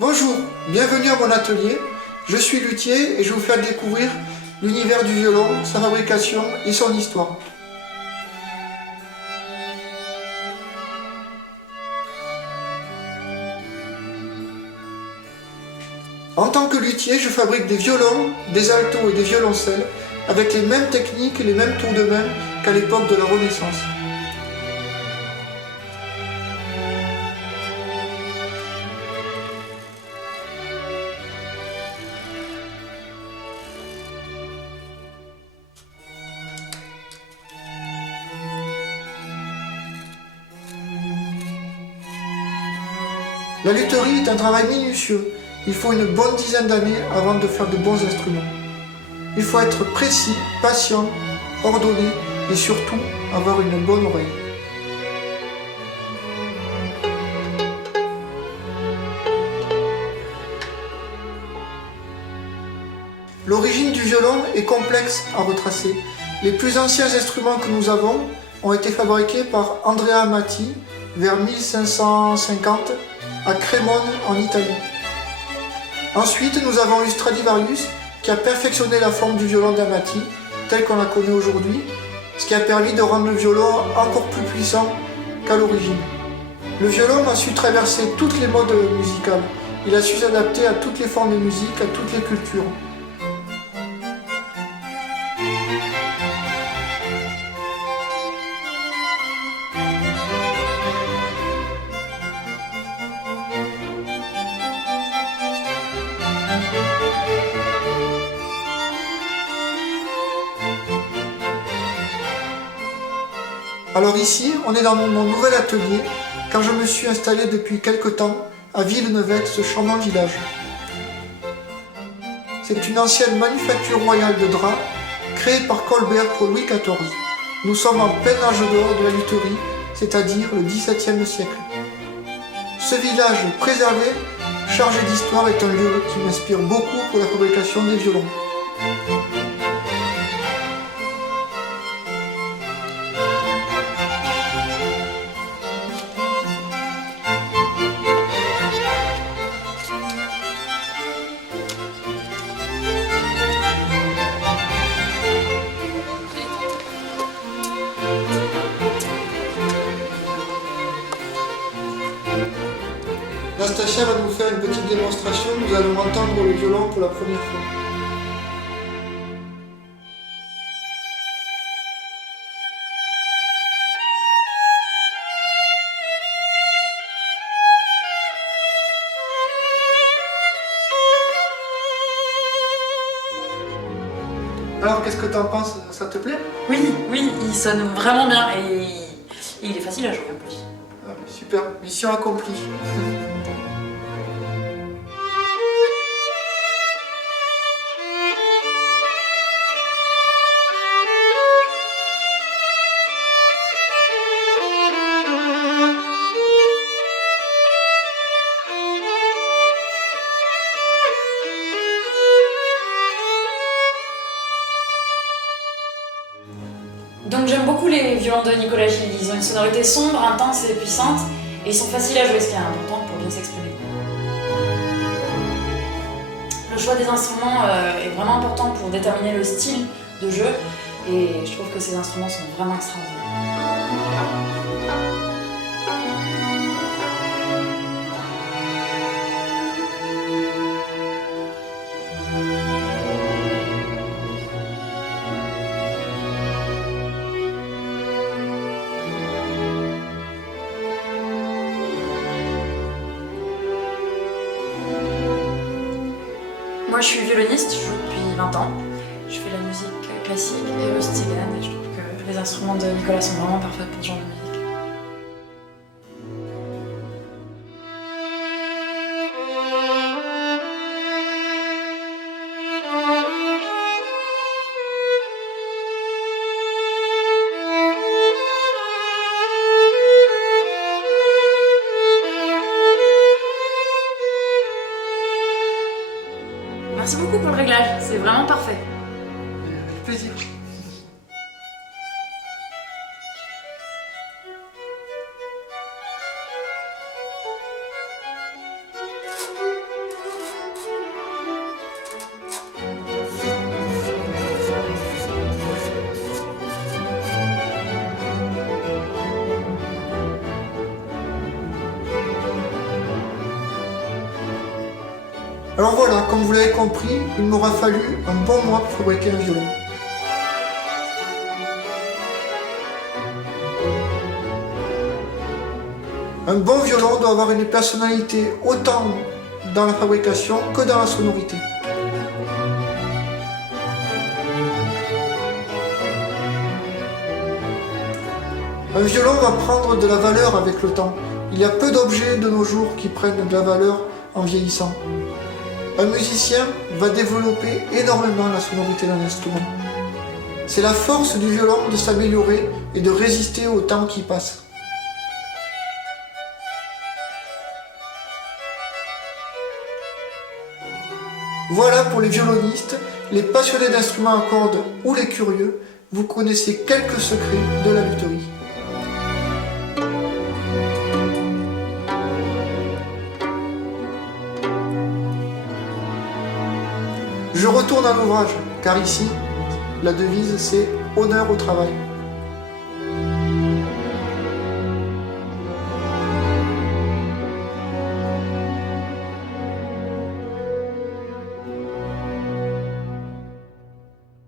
Bonjour, bienvenue à mon atelier. Je suis luthier et je vais vous faire découvrir l'univers du violon, sa fabrication et son histoire. En tant que luthier, je fabrique des violons, des altos et des violoncelles avec les mêmes techniques et les mêmes tours de main qu'à l'époque de la Renaissance. La lutherie est un travail minutieux. Il faut une bonne dizaine d'années avant de faire de bons instruments. Il faut être précis, patient, ordonné et surtout avoir une bonne oreille. L'origine du violon est complexe à retracer. Les plus anciens instruments que nous avons ont été fabriqués par Andrea Amati vers 1550 à Crémone en Italie. Ensuite, nous avons eu Stradivarius qui a perfectionné la forme du violon d'Amati telle qu'on la connaît aujourd'hui, ce qui a permis de rendre le violon encore plus puissant qu'à l'origine. Le violon a su traverser toutes les modes musicales. Il a su s'adapter à toutes les formes de musique, à toutes les cultures. Alors ici, on est dans mon nouvel atelier, car je me suis installé depuis quelque temps à Villeneuve, ce charmant village. C'est une ancienne manufacture royale de draps, créée par Colbert pour Louis XIV. Nous sommes en plein âge d'or de la lutherie, c'est-à-dire le XVIIe siècle. Ce village préservé, chargé d'histoire, est un lieu qui m'inspire beaucoup pour la fabrication des violons. Nastasia va nous faire une petite démonstration, nous allons entendre le violon pour la première fois. Alors qu'est-ce que tu en penses? Ça te plaît? Oui, il sonne vraiment bien et il est facile à jouer en plus. Ah, super, mission accomplie. Donc j'aime beaucoup les violons de Nicolas Gilles. Ils ont une sonorité sombre, intense et puissante et ils sont faciles à jouer, ce qui est important pour bien s'exprimer. Le choix des instruments est vraiment important pour déterminer le style de jeu et je trouve que ces instruments sont vraiment extraordinaires. Moi je suis violoniste, je joue depuis 20 ans. Je fais la musique classique et rustigane et je trouve que les instruments de Nicolas sont vraiment parfaits pour ce genre de musique. Merci beaucoup pour le réglage, c'est vraiment parfait. Avec plaisir. Alors voilà, comme vous l'avez compris, il m'aura fallu un bon mois pour fabriquer un violon. Un bon violon doit avoir une personnalité autant dans la fabrication que dans la sonorité. Un violon va prendre de la valeur avec le temps. Il y a peu d'objets de nos jours qui prennent de la valeur en vieillissant. Un musicien va développer énormément la sonorité d'un instrument. C'est la force du violon de s'améliorer et de résister au temps qui passe. Voilà pour les violonistes, les passionnés d'instruments à cordes ou les curieux, vous connaissez quelques secrets de la lutherie. Je retourne à l'ouvrage, car ici, la devise c'est honneur au travail.